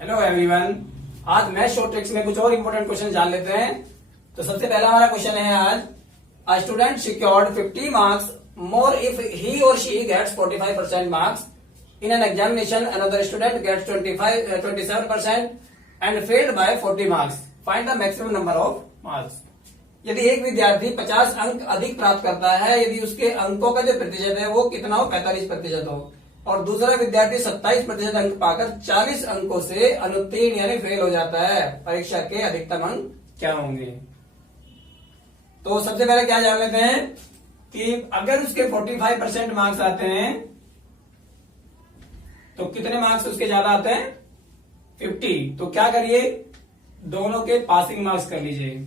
Hello everyone. आज math short tricks में कुछ और इम्पोर्टेंट क्वेश्चन जान लेते हैं। तो सबसे पहला हमारा क्वेश्चन है आज, a student secured 50 marks more if he or she gets 45% marks in an examination, another student gets 27% and failed by 40 marks, find the maximum number of marks. यदि एक विद्यार्थी 50 अंक अधिक प्राप्त करता है, यदि उसके अंकों का जो प्रतिशत है वो कितना हो, 45% हो, और दूसरा विद्यार्थी 27% अंक पाकर 40 अंकों से अनुत्तीर्ण यानी फेल हो जाता है, परीक्षा के अधिकतम अंक क्या होंगे। तो सबसे पहले क्या जान लेते हैं कि अगर उसके 45% मार्क्स आते हैं तो कितने मार्क्स उसके ज्यादा आते हैं, 50। तो क्या करिए, दोनों के पासिंग मार्क्स कर लीजिए।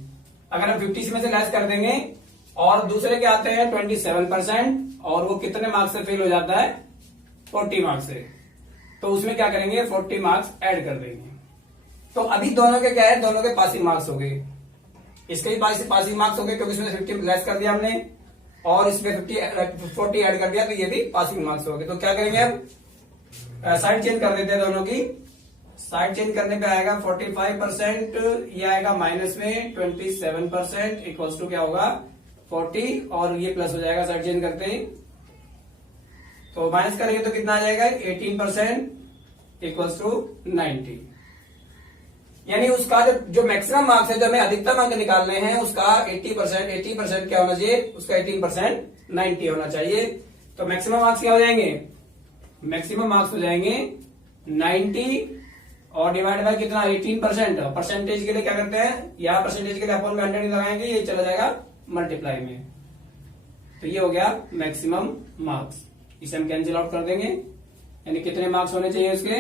अगर हम 50 में से लेस कर देंगे और दूसरे के आते हैं 27% और वो कितने मार्क्स से फेल हो जाता है, 40 मार्क्स से, तो उसमें क्या करेंगे, 40 मार्क्स ऐड कर देंगे। तो अभी दोनों के क्या है, दोनों के पासिंग मार्क्स हो गए। इसके भी पासिंग मार्क्स हो गए क्योंकि इसमें 50 लेस कर दिया हमने और इसमें 40 ऐड कर दिया, तो ये भी पासिंग मार्क्स हो गए। तो क्या करेंगे, अब साइड चेंज कर देते हैं दोनों की। साइड चेंज करने पे आएगा 45%, ये आएगा माइनस में 27% इक्वल्स टू क्या होगा 40, और ये प्लस हो जाएगा साइड चेंज करते ही। तो माइनस करेंगे तो कितना आ जाएगा, 18% इक्वल्स टू 90। यानी उसका जो मैक्सिमम मार्क्स है, जो हमें अधिकतम अंक निकालने हैं, उसका 80% क्या होना चाहिए, उसका 18% 90 होना चाहिए। तो मैक्सिमम मार्क्स क्या हो जाएंगे, मैक्सिमम मार्क्स हो जाएंगे 90 और डिवाइड बाय कितना, 18%। परसेंटेज के लिए क्या करते हैं, यहां परसेंटेज के लिए अपन में 100 लगाएंगे, ये चला जाएगा मल्टीप्लाई में। तो ये हो गया मैक्सिमम मार्क्स, इसे हम कैंसिल आउट कर देंगे। यानी कितने मार्क्स होने चाहिए उसके,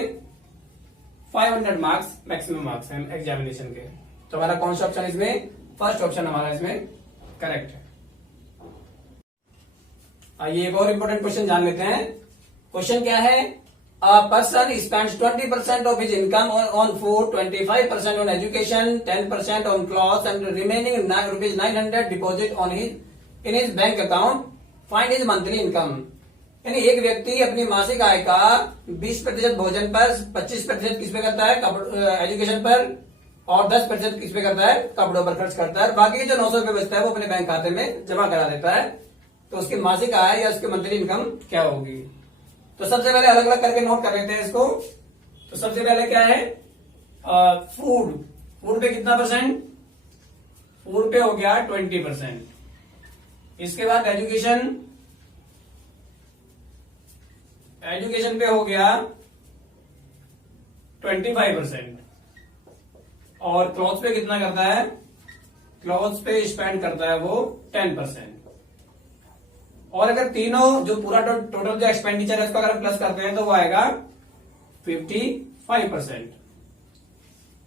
500 मार्क्स मैक्सिमम मार्क्स हैं एग्जामिनेशन के। तो हमारा कौन सा ऑप्शन इसमें, फर्स्ट ऑप्शन हमारा इसमें करेक्ट है। आइए एक और इंपॉर्टेंट क्वेश्चन जान लेते हैं। क्वेश्चन क्या है, a person spends 20% of his income on food, 25% on education, 10% on clothes and remaining ₹900 deposit on his in his bank account, find his monthly income. यानी एक व्यक्ति अपनी मासिक आय का 20% भोजन पर, 25% किस पे करता है, एजुकेशन पर, और 10% किस पे करता है, कपड़ों पर खर्च करता है। बाकी जो 900 रुपए बचता है वो अपने बैंक खाते में जमा करा देता है। तो उसकी मासिक आय या उसकी मंथली इनकम क्या होगी। तो सबसे पहले अलग अलग करके नोट कर लेते हैं इसको। तो सबसे पहले क्या है, फूड पे कितना परसेंट, फूड पे हो गया 20%। इसके बाद एजुकेशन पे हो गया 25%, और क्लॉथ्स पे कितना करता है, क्लॉथ्स पे स्पेंड करता है वो 10%। और अगर तीनों जो पूरा टोटल जो एक्सपेंडिचर है उसको अगर हम प्लस करते हैं तो वो आएगा 55%।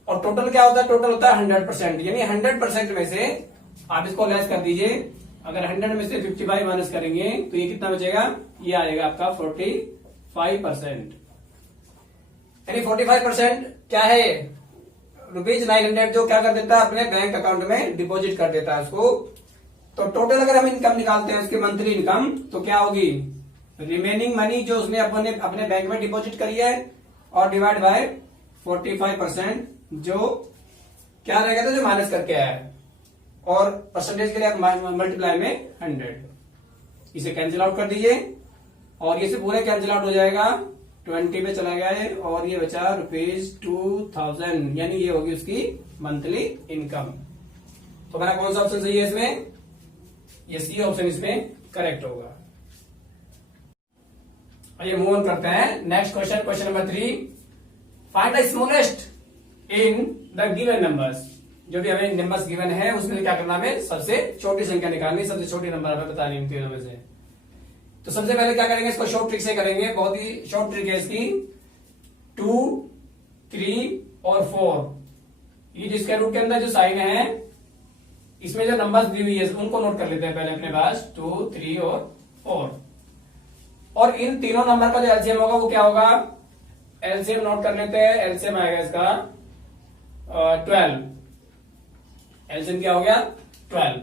और टोटल क्या होता है, टोटल होता है 100%। यानी 100% में से आप इसको लेस कर दीजिए। अगर 100 में से 55 माइनस करेंगे तो ये कितना बचेगा, ये आएगा आपका 45%। यानी 45% क्या है, ₹900 जो क्या कर देता है, अपने बैंक अकाउंट में डिपॉजिट कर देता है उसको। तो टोटल अगर हम इनकम निकालते हैं उसकी मंथली इनकम, तो क्या होगी, रिमेनिंग मनी जो उसने अपने बैंक में डिपॉजिट करी है और डिवाइड बाय 45% जो क्या रहेगा, तो जो माइनस करके आया है, और परसेंटेज के लिए मल्टीप्लाई में 100। इसे कैंसिल आउट कर दीजिए और ये से पूरे कैंसिल आउट हो जाएगा, 20 पे चला गया है और ये बचा ₹2000। यानी ये होगी उसकी मंथली इनकम। तो हमारा कौन सा ऑप्शन सही है इसमें, ये सी ऑप्शन इसमें करेक्ट होगा। आइए मूव ऑन करते हैं next question. Question number 3, find the smallest in the given numbers. जो भी हमें नंबर्स गिवन है उसमें क्या करना है, सबसे छोटी संख्या निकालनी, सबसे छोटी नंबर हमें बतानी इन तीनों में से। तो सबसे पहले क्या करेंगे, इसको शॉर्ट ट्रिक से करेंगे, बहुत ही शॉर्ट ट्रिक है इसकी। 2, 3 और 4, ये जिसके रूट के अंदर जो साइन है इसमें जो नंबर्स दी हुई है उनको नोट कर लेते हैं पहले अपने पास, 2, 3 और 4। और इन तीनों नंबर का जो एलसीएम होगा वो क्या होगा, एलसीएम नोट कर लेते हैं। एलसीएम आएगा इसका 12। एलसीएम क्या हो गया, 12।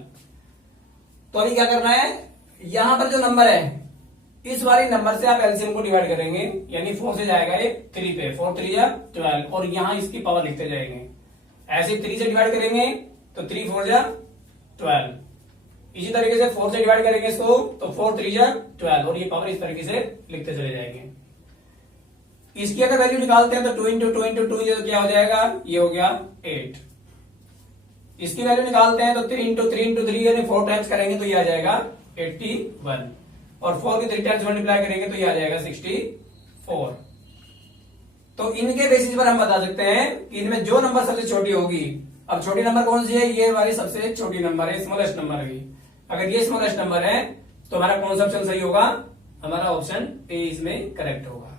तो अभी क्या करना है, यहां पर जो नंबर है इस वाली नंबर से आप एलसीएम को डिवाइड करेंगे, यानी 4 से जाएगा ये 3 पे, 4 3 जा 12, और यहां इसकी पावर लिखते जाएंगे। ऐसे 3 से डिवाइड करेंगे तो 3 4 जा 12, इसी तरीके से 4 से डिवाइड करेंगे इसको तो 4 3 जा 12, और ये पावर इस तरीके से लिखते चले जाएंगे। इसकी अगर वैल्यू निकालते हैं तो 2 इंटू 2 इंटू 2 तो क्या हो जाएगा, ये हो गया 8। इसकी वैल्यू निकालते हैं तो 3 इंटू 3 इंटू 3 यानी 4 टाइम्स करेंगे तो ये आ जाएगा 81, और 4 की 3 टाइम्स मल्टीप्लाई करेंगे तो ये आ जाएगा 64। तो इनके बेसिस पर हम बता सकते हैं कि इनमें जो नंबर सबसे छोटी होगी, अब छोटी नंबर कौन सी है, ये वाली सबसे छोटी नंबर है, स्मॉलेस्ट नंबर है। अगर ये स्मॉलेस्ट नंबर है तो हमारा कौन सा ऑप्शन सही होगा, हमारा ऑप्शन ए इसमें करेक्ट होगा।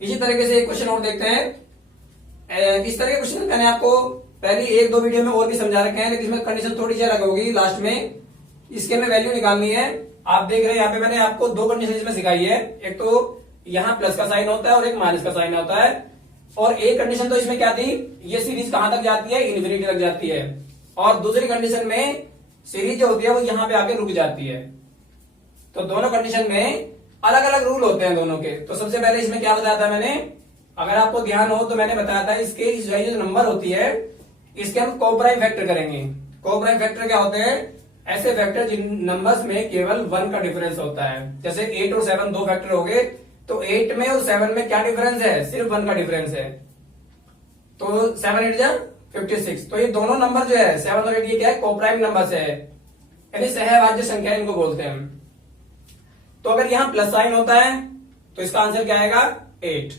इसी तरीके से एक क्वेश्चन और देखते हैं। इस तरह के क्वेश्चन मैंने आपको पहले 1-2 वीडियो में और भी समझा रखे हैं, लेकिन इसमें कंडीशन थोड़ी सी अलग होगी लास्ट में। इसके हमें वैल्यू निकालनी है। आप देख रहे हैं यहाँ पे मैंने आपको 2 कंडीशन इसमें सिखाई है, एक तो यहाँ प्लस का साइन होता है और एक माइनस का साइन होता है। और एक कंडीशन तो इसमें क्या थी, ये सीरीज कहां तक जाती है, इन्फिनिटी तक जाती है, और दूसरी कंडीशन में सीरीज जो होती है वो यहां पे आके रुक जाती है। तो दोनों कंडीशन में अलग अलग रूल होते हैं दोनों के। तो सबसे पहले इसमें क्या बताया था मैंने, अगर आपको ध्यान हो तो मैंने बताया था इसके इस जो नंबर होती है इसके हम कोप्राइम फैक्टर करेंगे। कोप्राइम फैक्टर क्या होते हैं, ऐसे फैक्टर जिन नंबर्स में केवल 1 का डिफरेंस होता है। जैसे 8 और 7 दो फैक्टर हो गए, तो 8 में और 7 में क्या डिफरेंस है, सिर्फ 1 का डिफरेंस है। तो 7 8 जा 56। तो ये दोनों नंबर जो है 7 और 8 ये क्या है, कोप्राइम नंबर है, यानी सहभाज्य संख्या इनको बोलते हैं। तो अगर यहां प्लस साइन होता है तो इसका आंसर क्या आएगा 8,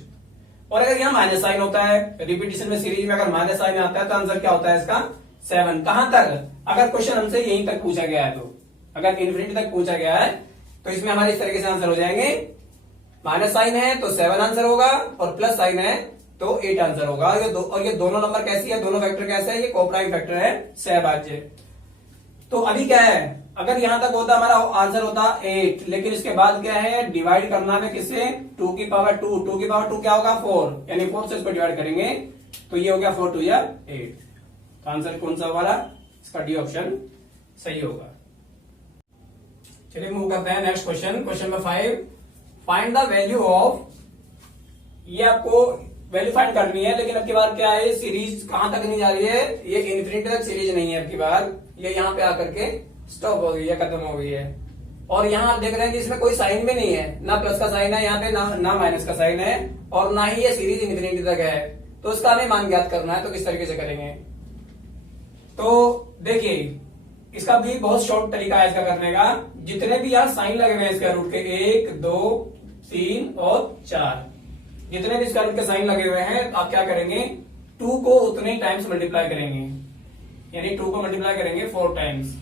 और अगर यहां माइनस साइन होता है, रिपीटिशन में सीरीज में अगर माइनस साइन आता है तो आंसर क्या होता है इसका 7। कहां तक, अगर क्वेश्चन हमसे यहीं तक पूछा गया है, तो अगर इन्फिनिटी तक पूछा गया है तो इसमें हमारे इस तरीके से आंसर हो जाएंगे। माइनस साइन है तो 7 आंसर होगा, और प्लस साइन है तो 8 आंसर होगा। और ये दोनों नंबर कैसी है, दोनों फैक्टर कैसे है, ये कोप्राइम फैक्टर है, सहभाज्य। तो अभी क्या है, अगर यहां तक होता हमारा आंसर होता 8, लेकिन इसके बाद क्या है, डिवाइड करना है किससे, 2 की पावर 2, 2 की पावर 2 क्या होगा 4, यानी 4 से इसको डिवाइड करेंगे तो ये हो गया 4 2 या 8। तो आंसर कौन सा हमारा, इसका डी ऑप्शन सही होगा। चलिए मूव करते हैं next question, question number 5। Find the value of, ये आपको वैल्यू फाइंड करनी है, लेकिन अब की बार क्या है, सीरीज कहां तक नहीं जा रही है, ये इन्फिनिटी तक सीरीज नहीं है अब की बार, ये यहाँ पे आकर के स्टॉप हो गई है, खत्म हो गई है। और यहाँ आप देख रहे हैं कि इसमें कोई साइन भी नहीं है, ना प्लस का साइन है यहाँ पे, ना माइनस का साइन है, और ना ही ये सीरीज इन्फिनिटी तक है। तो इसका हमें मान ज्ञात करना है, तो किस तरीके से करेंगे। तो देखिए इसका भी बहुत शॉर्ट तरीका है इसका करने का। जितने भी यहाँ साइन लगे हुए हैं इसके रूट के, 1 2 3 और 4, जितने भी इसका रूट के साइन लगे हुए हैं, आप क्या करेंगे, 2 को उतने ही टाइम्स मल्टीप्लाई करेंगे, यानी 2 को मल्टीप्लाई करेंगे 4 टाइम्स।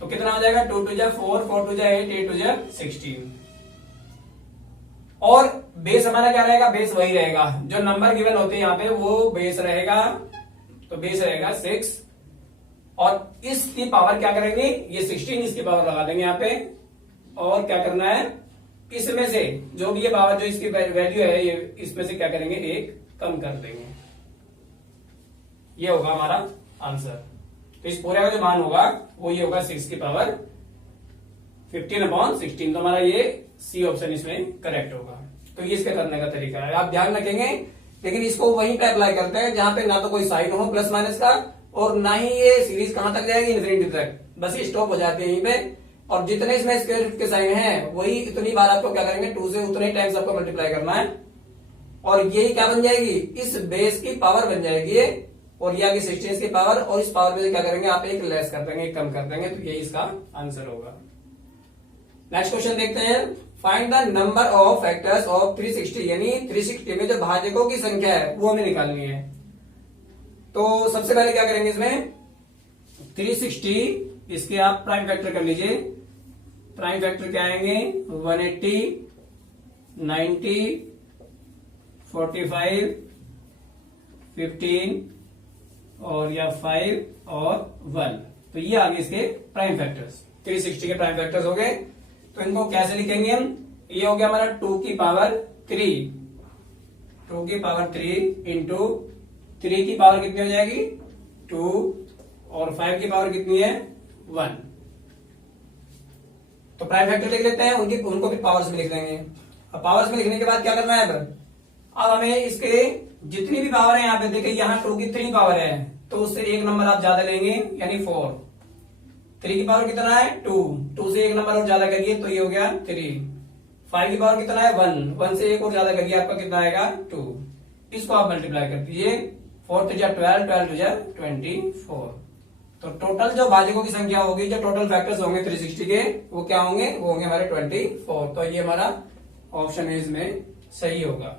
तो कितना हो जाएगा, 2 2 जा 4, 4 2 जा 8, 8 2 जा 16। और बेस हमारा क्या रहेगा, बेस वही रहेगा जो नंबर गिवन होते हैं यहाँ पे, वो बेस रहेगा। तो बेस रहेगा 6, और इसकी पावर क्या करेंगे, ये 16 इसकी पावर लगा देंगे यहाँ पे, और क्या करना है, इसमें से जो भी ये पावर जो इसकी वैल्यू है, ये इसमें से क्या करेंगे, 1 कम कर देंगे। ये होगा हमारा आंसर। तो इस पूरे का जो मान होगा वो ये होगा 6 की पावर 15/16। तो हमारा ये सी ऑप्शन इसमें करेक्ट होगा। तो ये इसके करने का तरीका है, आप ध्यान रखेंगे। लेकिन इसको वहीं पे अप्लाई करते हैं जहां पे ना तो कोई साइन हो प्लस माइनस का, और ना ही ये सीरीज कहां तक जाएगी, इन्फिनिटी तक, बस ये स्टॉप हो जाती है यहीं पे। और जितने इसमें स्क्वायर रूट के साइन है, वही इतनी बार आपको क्या करेंगे, 2 से उतने टाइम्स आपको मल्टीप्लाई करना है, और यही क्या बन जाएगी, इस बेस की पावर बन जाएगी, और ये आगे 16 की पावर, और इस पावर में क्या करेंगे, आप एक लेस कर देंगे, एक कम कर देंगे। तो यही इसका आंसर होगा। नेक्स्ट क्वेश्चन देखते हैं। Find the number of factors of 360, यानी 360 में जो भाजकों की संख्या है वो हमें निकालनी है। तो सबसे पहले क्या करेंगे, इसमें 360 इसके आप प्राइम फैक्टर कर लीजिए। प्राइम फैक्टर क्या आएंगे, 180, 90, 45, 15 और या 5 और 1। तो ये आगे इसके प्राइम फैक्टर्स, 360 के प्राइम फैक्टर्स हो गए। तो इनको कैसे लिखेंगे हम, ये हो गया हमारा 2 की पावर 3, 2 की पावर 3 इंटू 3 की पावर कितनी हो जाएगी 2, और 5 की पावर कितनी है 1। तो प्राइम फैक्टर लिख लेते हैं, उनको भी पावर्स में लिख देंगे। अब पावर्स में लिखने के बाद क्या करना है, अब हमें इसके जितनी भी पावर है यहाँ पे देखिए, यहाँ 2 की 3 पावर है, तो उससे एक नंबर आप ज्यादा लेंगे यानी 4। 3 की पावर कितना है 2, 2 से एक नंबर और ज्यादा करिए तो ये हो गया 3। 5 की पावर कितना है 1, 1 से एक और ज्यादा करिए आपका कितना आएगा 2। इसको आप मल्टीप्लाई कर दीजिए, 4 to 12, 12 to 24। तो टोटल जो भाजकों की संख्या होगी, जो टोटल फैक्टर्स होंगे 360 के, वो क्या होंगे, वो होंगे हमारे 24। तो ये हमारा ऑप्शन इज में सही होगा।